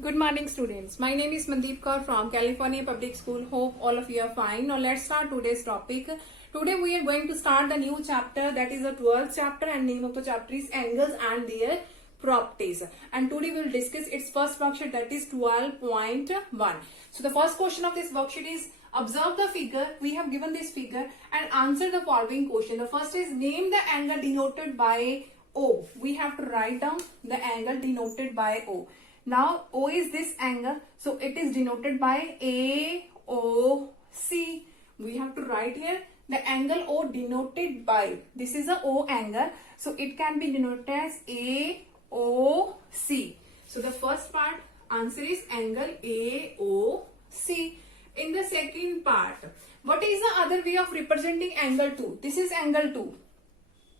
Good morning, students. My name is Mandeep Kaur from California Public School. Hope all of you are fine. Now let's start today's topic. Today we are going to start the new chapter, that is the 12th chapter, and name of the chapter is Angles and their Properties. And today we will discuss its first worksheet, that is 12.1. So the first question of this worksheet is, observe the figure. We have given this figure and answer the following question. The first is, name the angle denoted by O. We have to write down the angle denoted by O. Now O is this angle, so it is denoted by AOC. We have to write here the angle O denoted by, this is a O angle, so it can be denoted as AOC. So the first part answer is angle AOC. In the second part, what is the other way of representing angle 2? This is angle 2.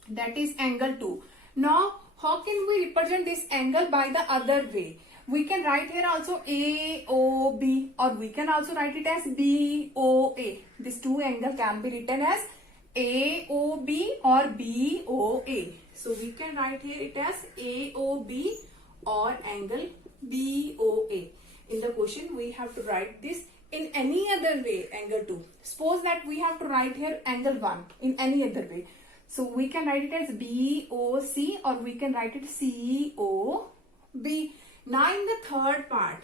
That is angle 2. Now, how can we represent this angle by the other way? We can write here also AOB, or we can also write it as BOA. This two angle can be written as AOB or BOA. So we can write here it as AOB or angle BOA. In the question we have to write this in any other way, angle 2. Suppose that we have to write here angle 1 in any other way. So we can write it as BOC or we can write it COB. Now in the third part,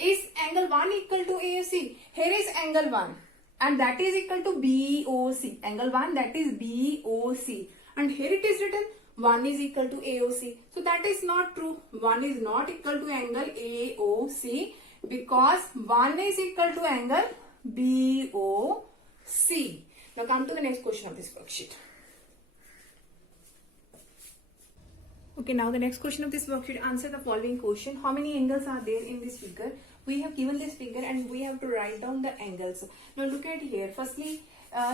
is angle 1 equal to AOC? Here is angle 1 and that is equal to BOC. Angle 1, that is BOC, and here it is written 1 is equal to AOC. So that is not true. 1 is not equal to angle AOC because 1 is equal to angle BOC. Now come to the next question of this worksheet. Okay, now the next question of this worksheet, answer the following question. How many angles are there in this figure? We have given this figure and we have to write down the angles. Now look at here. Firstly,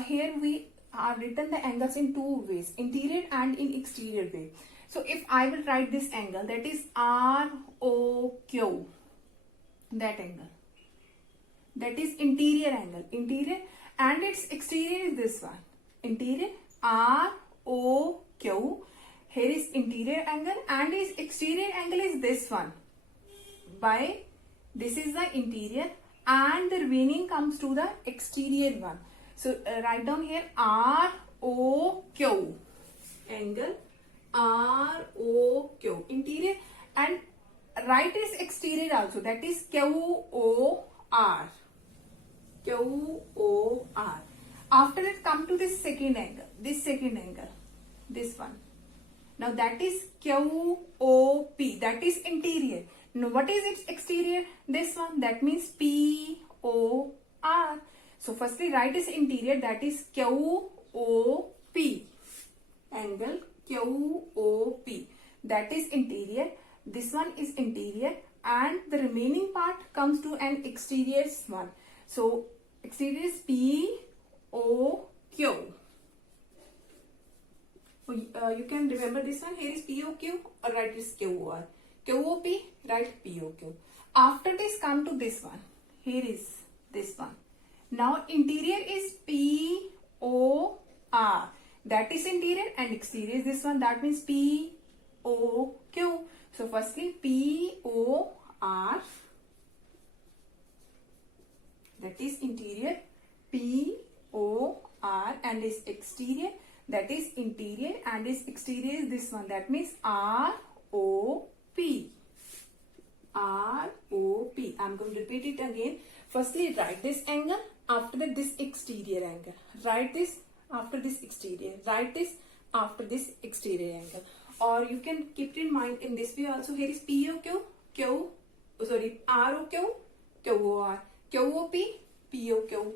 here we are written the angles in two ways, interior and in exterior way. So if I will write this angle, that is ROQ, that angle, that is interior angle, interior, and its exterior is this one, interior, ROQ. Here is interior angle and its exterior angle is this one. By this is the interior and the remaining comes to the exterior one. So write down here ROQ, angle ROQ, interior, and write its exterior also, that is QOR. QOR. After that come to this second angle, this one. Now that is QOP, that is interior. Now what is its exterior? This one, that means POR. So firstly write its interior, that is QOP, angle QOP, that is interior. This one is interior and the remaining part comes to an exterior one. So exterior is POQ. You can remember this one. Here is POQ or write this QOR. QOP, write POQ. After this come to this one. Here is this one. Now interior is POR. That is interior and exterior is this one. That means POQ. So firstly POR, that is interior, POR and is exterior, that is interior and its exterior is this one, that means ROP. ROP. I'm going to repeat it again. Firstly write this angle, after that this exterior angle. Write this after this exterior. Write this after this exterior angle. Or you can keep it in mind in this way also. Here is ROQ, QOR, QOP, POQ,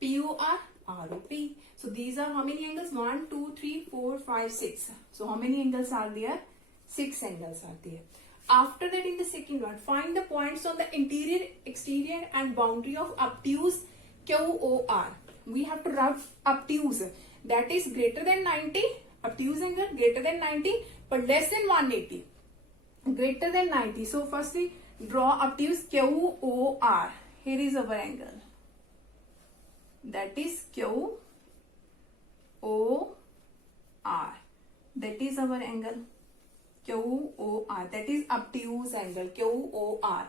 POR, ROP. So these are how many angles? 1, 2, 3, 4, 5, 6. So how many angles are there? 6 angles are there. After that in the second one, find the points on the interior, exterior and boundary of obtuse QOR. We have to write obtuse, that is greater than 90, obtuse angle greater than 90 but less than 180. Greater than 90. So firstly draw obtuse QOR. Here is our angle. That is QOR. That is our angle. QOR. That is obtuse angle, QOR.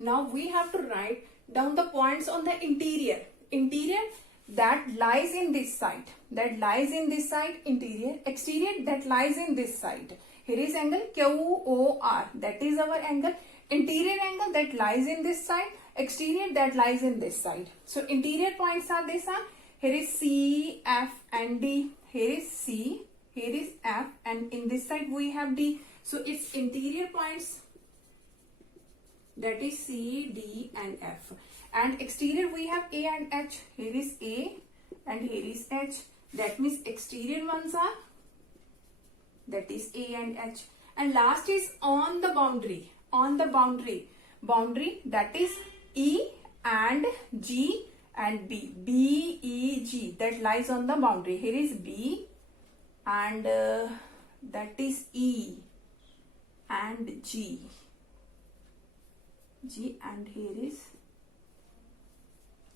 Now we have to write down the points on the interior. Interior that lies in this side. That lies in this side, interior. Exterior that lies in this side. Here is angle QOR. That is our angle. Interior angle that lies in this side. Exterior that lies in this side. So interior points are this one. Here is C, F and D. Here is C. Here is F, and in this side we have D. So its interior points, that is C, D and F. And exterior we have A and H. Here is A and here is H. That means exterior ones are, that is A and H. And last is on the boundary. On the boundary. Boundary, that is E and G and B. B, E, G. That lies on the boundary. Here is B and that is E and G. G and here is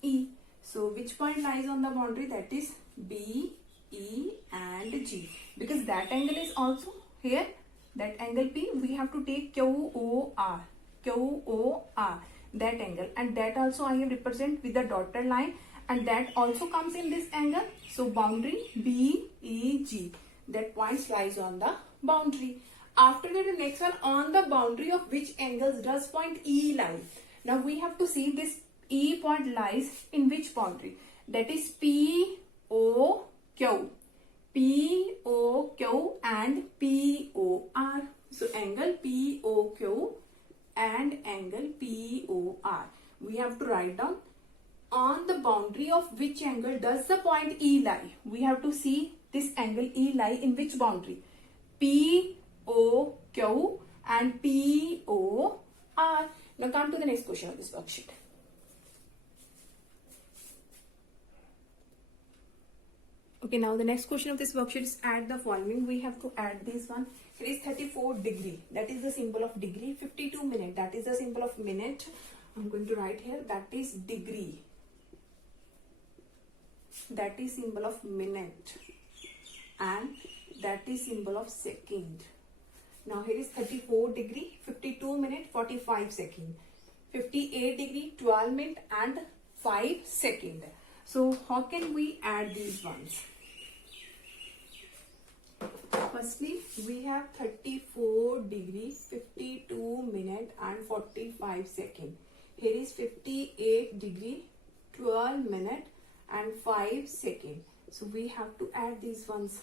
E. So which point lies on the boundary? That is B, E and G. Because that angle is also here. That angle P, we have to take QOR. QOR. That angle. And that also I have represent with the dotted line. And that also comes in this angle. So boundary B, E, G. That points lies on the boundary. After that, the next one, on the boundary of which angles does point E lie? Now we have to see this E point lies in which boundary? That is P, O, Q. P, O, Q and P, O, R. So angle P, O, Q and angle P, O, R. We have to write down on the boundary of which angle does the point E lie. We have to see this angle E lie in which boundary? P, O, Q and P, O, R. Now come to the next question of this worksheet. Okay, now the next question of this worksheet is add the following. We have to add this one. It is 34 degree. That is the symbol of degree. 52 minute. That is the symbol of minute. I'm going to write here. That is degree. That is symbol of minute. And that is symbol of second. Now here is 34 degree, 52 minute, 45 second. 58 degree, 12 minute and 5 second. So how can we add these ones? Firstly, we have 34 degree, 52 minute and 45 second. Here is 58 degree, 12 minute and 5 second. So we have to add these ones.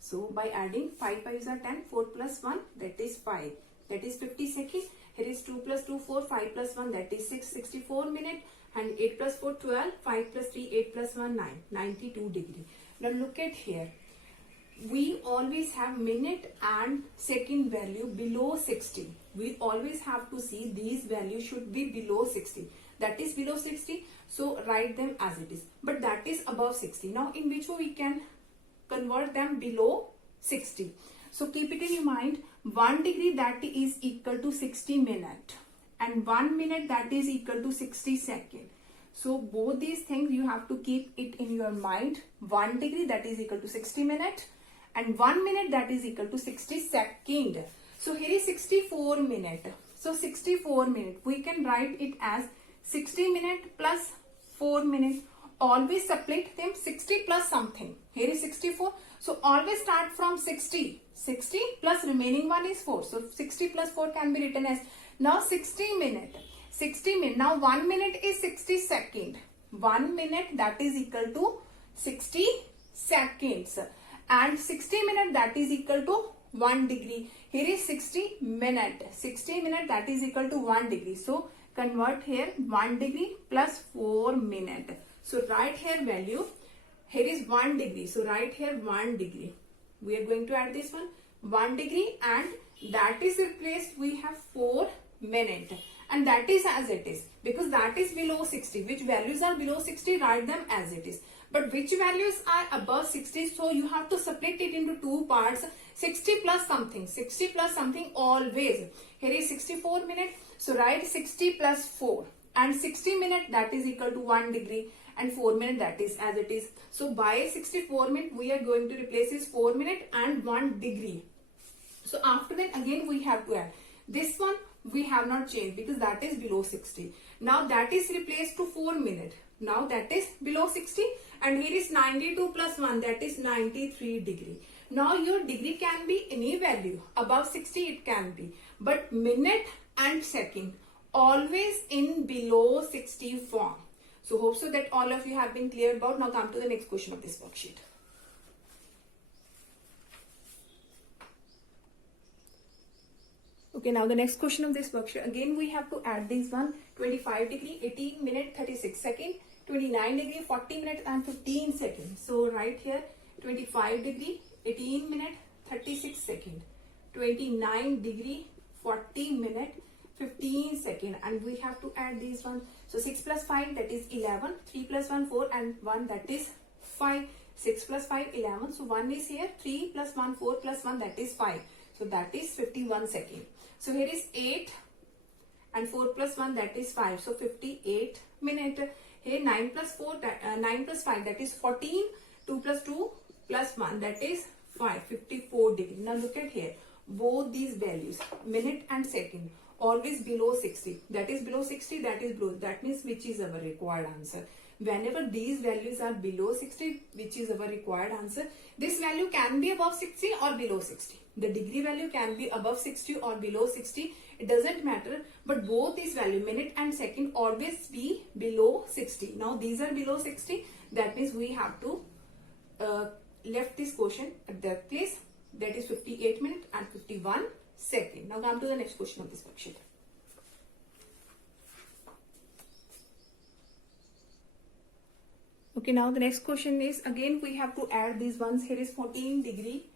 So by adding 5 5s are 10, 4 plus 1, that is 5. That is 50 seconds. Here is 2 plus 2, 4, 5 plus 1, that is 6, 64 minute. And 8 plus 4, 12, 5 plus 3, 8 plus 1, 9, 92 degree. Now look at here. We always have minute and second value below 60. We always have to see these values should be below 60. That is below 60. So write them as it is. But that is above 60. Now in which way we can convert them below 60. So keep it in your mind. 1 degree that is equal to 60 minute. And 1 minute that is equal to 60 second. So both these things you have to keep it in your mind. 1 degree that is equal to 60 minute. And 1 minute that is equal to 60 second. So here is 64 minute. So 64 minute. We can write it as 60 minute plus 4 minutes. Always separate them 60 plus something. Here is 64. So always start from 60. 60 plus remaining one is 4. So 60 plus 4 can be written as now 60 minute. 60 minute. Now 1 minute is 60 second. 1 minute that is equal to 60 seconds. And 60 minute that is equal to 1 degree. Here is 60 minute. 60 minute that is equal to 1 degree. So convert here 1 degree plus 4 minute. So write here value. Here is 1 degree. So write here 1 degree. We are going to add this one. 1 degree and that is replaced. We have 4 minute. And that is as it is. Because that is below 60. Which values are below 60? Write them as it is. But which values are above 60? So you have to split it into two parts. 60 plus something. 60 plus something always. Here is 64 minute. So write 60 plus 4. And 60 minute that is equal to 1 degree. And 4 minute that is as it is. So by 64 minute we are going to replace this 4 minute and 1 degree. So after that again we have to add this one. We have not changed because that is below 60. Now that is replaced to 4 minutes. Now that is below 60, and here is 92 plus 1, that is 93 degree. Now your degree can be any value. Above 60 it can be, but minute and second always in below 60 form. So hope so that all of you have been clear about. Now come to the next question of this worksheet. Okay, now the next question of this worksheet. Again, we have to add this one. 25 degree, 18 minute, 36 second. 29 degree, 40 minute and 15 seconds. So right here, 25 degree, 18 minute, 36 second. 29 degree, 40 minute, 15 second. And we have to add these one. So 6 plus 5, that is 11. 3 plus 1, 4, and 1, that is 5. 6 plus 5, 11. So 1 is here. 3 plus 1, 4 plus 1, that is 5. So that is 51 second. So here is 8 and 4 plus 1, that is 5. So 58 minute. Here 9 plus 4, 9 plus 5, that is 14. 2 plus 2 plus 1, that is 5. 54 degree. Now look at here. Both these values, minute and second, always below 60. That is below 60, that is below. That means which is our required answer. Whenever these values are below 60, which is our required answer, this value can be above 60 or below 60. The degree value can be above 60 or below 60. It doesn't matter. But both these value, minute and second, always be below 60. Now these are below 60. That means we have to left this question at that place. That is 58 minutes and 51 seconds. Now come to the next question of this worksheet. Okay, now the next question is, again we have to add these ones. Here is 14 degree,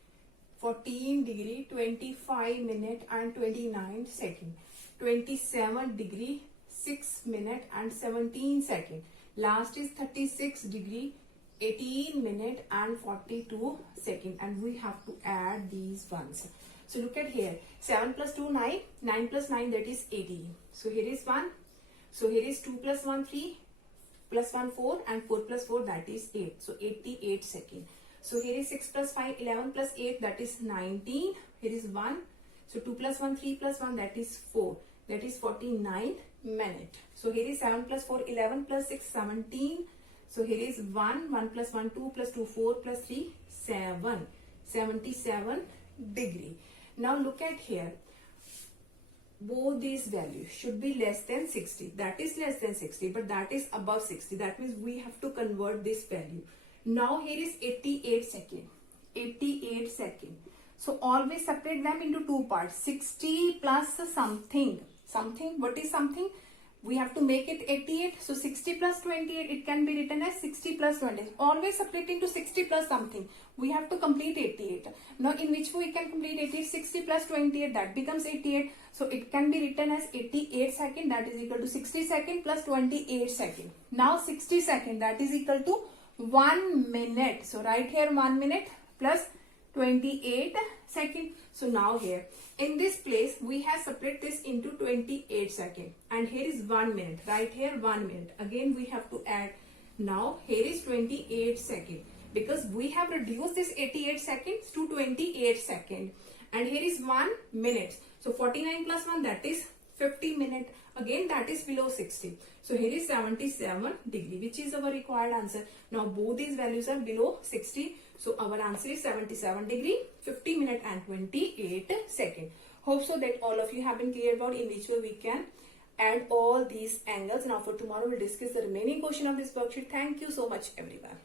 25 minute and 29 second. 27 degree, 6 minute and 17 second. Last is 36 degree, 18 minute and 42 second. And we have to add these ones. So look at here. 7 plus 2, 9. 9 plus 9, that is 18. So here is 1. So here is 2 plus 1, 3. Plus 1, 4, and 4 plus 4, that is 8. So 88 second. So here is 6 plus 5, 11 plus 8, that is 19. Here is 1. So 2 plus 1, 3 plus 1, that is 4. That is 49 minute. So here is 7 plus 4, 11 plus 6, 17. So here is 1, 1 plus 1, 2 plus 2, 4 plus 3, 7. 77 degree. Now look at here. Both these values should be less than 60. That is less than 60, but that is above 60. That means we have to convert this value. Now here is 88 second. 88 second. So always separate them into two parts. 60 plus something. Something. What is something? We have to make it 88. So 60 plus 28, it can be written as 60 plus 20. Always separate into 60 plus something. We have to complete 88. Now in which way we can complete 88? 60 plus 28, that becomes 88. So it can be written as 88 second, that is equal to 60 second plus 28 second. Now 60 second, that is equal to 1 minute. So right here 1 minute plus 28 second. So now here in this place we have separate this into 28 second, and here is 1 minute. Right here 1 minute. Again we have to add. Now here is 28 second, because we have reduced this 88 seconds to 28 second, and here is 1 minute. So 49 plus 1, that is 50 minute. Again that is below 60. So here is 77 degree, which is our required answer. Now both these values are below 60. So our answer is 77 degree, 50 minute and 28 second. Hope so that all of you have been clear about in which way we can add all these angles. Now for tomorrow we'll discuss the remaining portion of this worksheet. Thank you so much everyone.